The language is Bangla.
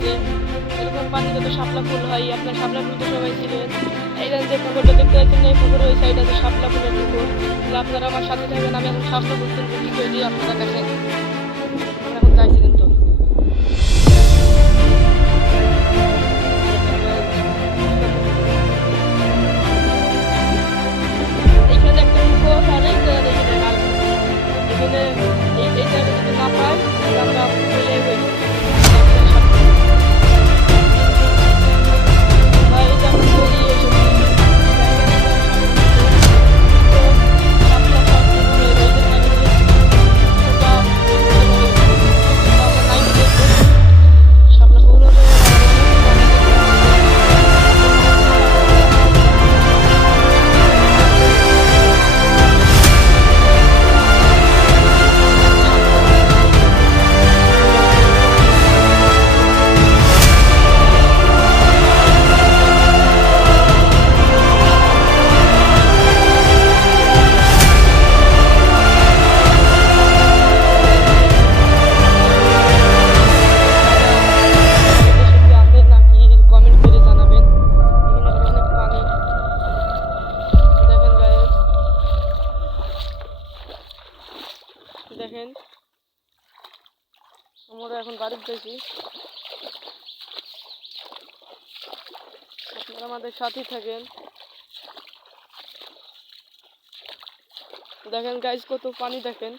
আছে। এরকম পানি যত শাপলা ফুল হয়, আপনার শাপলা ফুল তো সবাই ছিলেন। এইখানে যে পুকুরটা দেখতে পাচ্ছেন, এই পুকুর ওই সাইডে আছে শাপলা ফুলের পুকুর। তাহলে আপনারা আমার সাথে থাকবেন, আমি এখন শাপলা ফুল তুলবো কি করে দিই আপনারা কাছে। আমরা এখন যাইছি কিন্তু এইখানে একটা পুকুর আর এইখানে এখানে এই জায়গাটা যদি না পাই তাহলে আমরা চলে হয়েছি। দেখেন আমরা এখন বাড়িতে যাচ্ছি, আপনারা আমাদের সাথেই থাকেন। দেখেন গাইস কত পানি দেখেন।